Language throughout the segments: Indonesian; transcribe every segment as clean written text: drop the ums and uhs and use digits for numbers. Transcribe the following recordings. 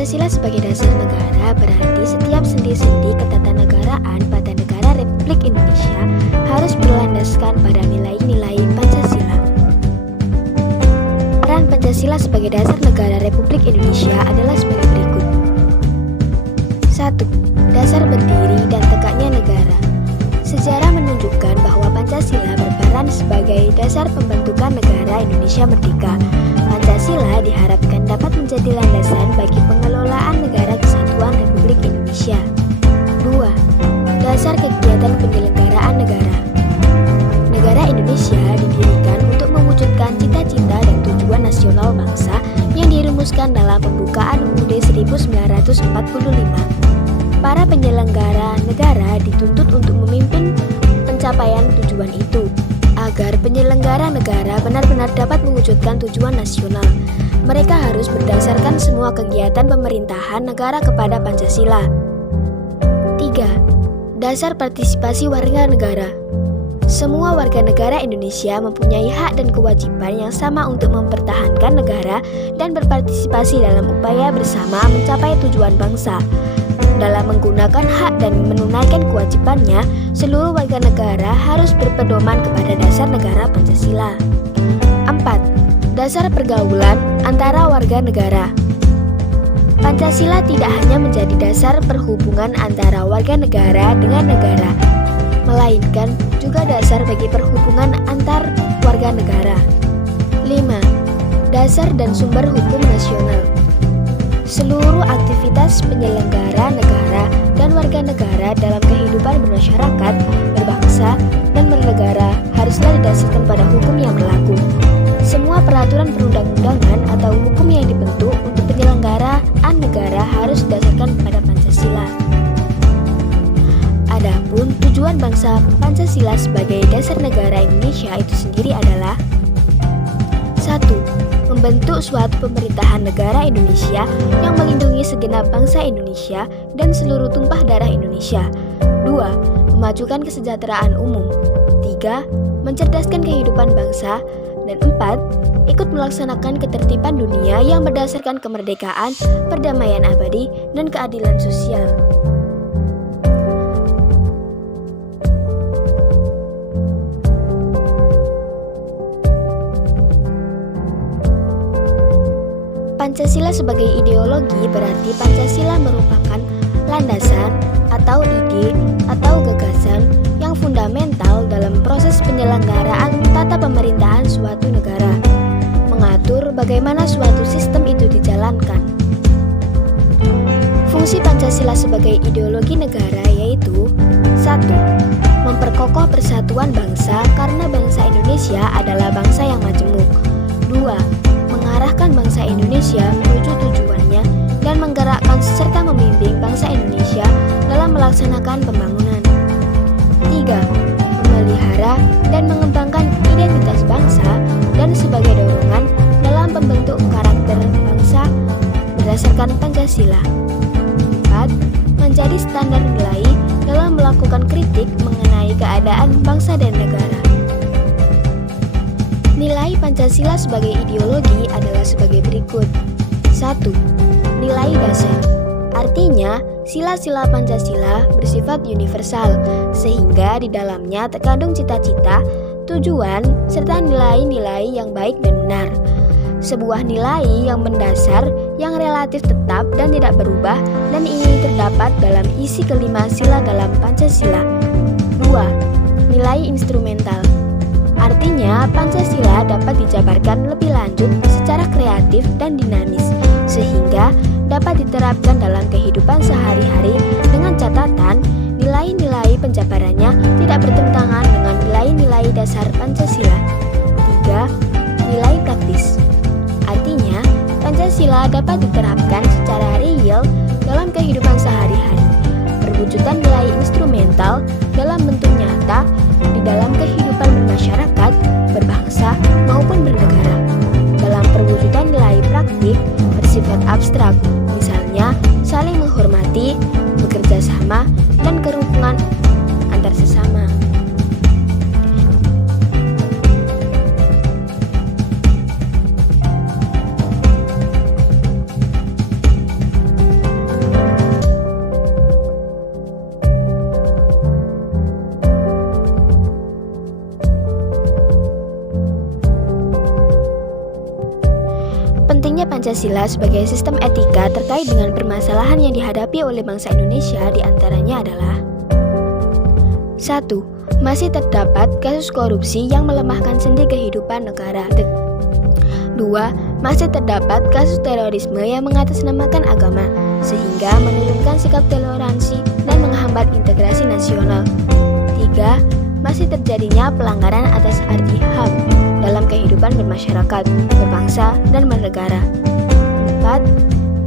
Pancasila sebagai dasar negara berarti setiap sendi-sendi ketatanegaraan pada negara Republik Indonesia harus berlandaskan pada nilai-nilai Pancasila. Peran Pancasila sebagai dasar negara Republik Indonesia adalah sebagai berikut. 1. Dasar berdiri dan tegaknya negara. Sejarah menunjukkan bahwa Pancasila berperan sebagai dasar pembentukan negara Indonesia merdeka. Pancasila diharapkan dapat menjadi landasan bagi pengelolaan negara kesatuan Republik Indonesia. 2. Dasar kegiatan penyelenggaraan negara. Negara Indonesia didirikan untuk mewujudkan cita-cita dan tujuan nasional bangsa yang dirumuskan dalam pembukaan UUD 1945. Para penyelenggara negara dituntut untuk memimpin pencapaian tujuan itu, agar penyelenggara negara benar-benar dapat mewujudkan tujuan nasional. Mereka harus berdasarkan semua kegiatan pemerintahan negara kepada Pancasila. 3. Dasar partisipasi warga negara. Semua warga negara Indonesia mempunyai hak dan kewajiban yang sama untuk mempertahankan negara dan berpartisipasi dalam upaya bersama mencapai tujuan bangsa. Dalam menggunakan hak dan menunaikan kewajibannya, seluruh warga negara harus berpedoman kepada dasar negara Pancasila. 4. Dasar pergaulan antara warga negara. Pancasila tidak hanya menjadi dasar perhubungan antara warga negara dengan negara, melainkan juga dasar bagi perhubungan antar warga negara. 5. Dasar dan sumber hukum nasional. Seluruh aktivitas penyelenggara negara dan warga negara dalam kehidupan bermasyarakat, berbangsa, dan bernegara haruslah didasarkan pada hukum yang berlaku. Semua peraturan perundang-undangan atau hukum yang dibentuk untuk penyelenggaraan negara harus didasarkan pada Pancasila. Adapun tujuan bangsa Pancasila sebagai dasar negara Indonesia itu sendiri adalah 1. Membentuk suatu pemerintahan negara Indonesia yang melindungi segenap bangsa Indonesia dan seluruh tumpah darah Indonesia. 2. Memajukan kesejahteraan umum. 3. Mencerdaskan kehidupan bangsa. Dan 4. Ikut melaksanakan ketertiban dunia yang berdasarkan kemerdekaan, perdamaian abadi, dan keadilan sosial. Pancasila sebagai ideologi berarti Pancasila merupakan landasan atau ide atau gagasan yang fundamental dalam proses penyelenggaraan tata pemerintahan suatu negara, mengatur bagaimana suatu sistem itu dijalankan. Fungsi Pancasila sebagai ideologi negara yaitu 1. Memperkokoh persatuan bangsa karena bangsa Indonesia adalah bangsa yang majemuk. 2. Mengarahkan bangsa Indonesia menuju tujuannya dan menggerakkan serta membimbing bangsa Indonesia dalam melaksanakan pembangunan. 3. Memelihara dan mengembangkan identitas bangsa dan sebagai dorongan dalam pembentuk karakter bangsa berdasarkan Pancasila. 4. Menjadi standar nilai dalam melakukan kritik mengenai keadaan bangsa dan negara. Nilai Pancasila sebagai ideologi adalah sebagai berikut. 1. Nilai dasar. Artinya, sila-sila Pancasila bersifat universal, sehingga di dalamnya terkandung cita-cita, tujuan, serta nilai-nilai yang baik dan benar. Sebuah nilai yang mendasar, yang relatif tetap dan tidak berubah, dan ini terdapat dalam isi kelima sila dalam Pancasila. 2. Nilai instrumental. Artinya, Pancasila dapat dijabarkan lebih lanjut secara kreatif dan dinamis, sehingga dapat diterapkan dalam kehidupan sehari-hari dengan catatan nilai-nilai penjabarannya tidak bertentangan dengan nilai-nilai dasar Pancasila. 3. Nilai praktis. Artinya, Pancasila dapat diterapkan secara real dalam kehidupan sehari-hari, perwujudan nilai instrumental dalam bentuk nyata di dalam kehidupan bermasyarakat, berbangsa, maupun bernegara. Dalam perwujudan nilai praktik bersifat abstrak, misalnya saling menghormati, bekerja sama, dan kerukunan antar sesama. Pentingnya Pancasila sebagai sistem etika terkait dengan permasalahan yang dihadapi oleh bangsa Indonesia diantaranya adalah 1. Masih terdapat kasus korupsi yang melemahkan sendi kehidupan negara. 2. Masih terdapat kasus terorisme yang mengatasnamakan agama, sehingga menurunkan sikap toleransi dan menghambat integrasi nasional. 3. Masih terjadinya pelanggaran atas arti HAM dalam kehidupan bermasyarakat, berbangsa, dan bernegara. 4.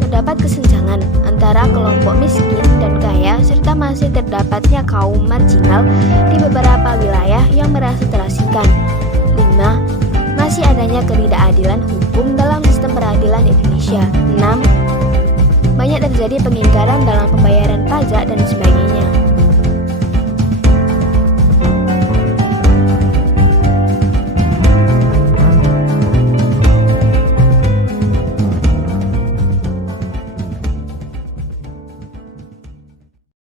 Terdapat kesenjangan antara kelompok miskin dan kaya serta masih terdapatnya kaum marginal di beberapa wilayah yang merasa terasingkan. 5. Masih adanya ketidakadilan hukum dalam sistem peradilan Indonesia. 6. Banyak terjadi pengingkaran dalam pembayaran pajak dan sebagainya.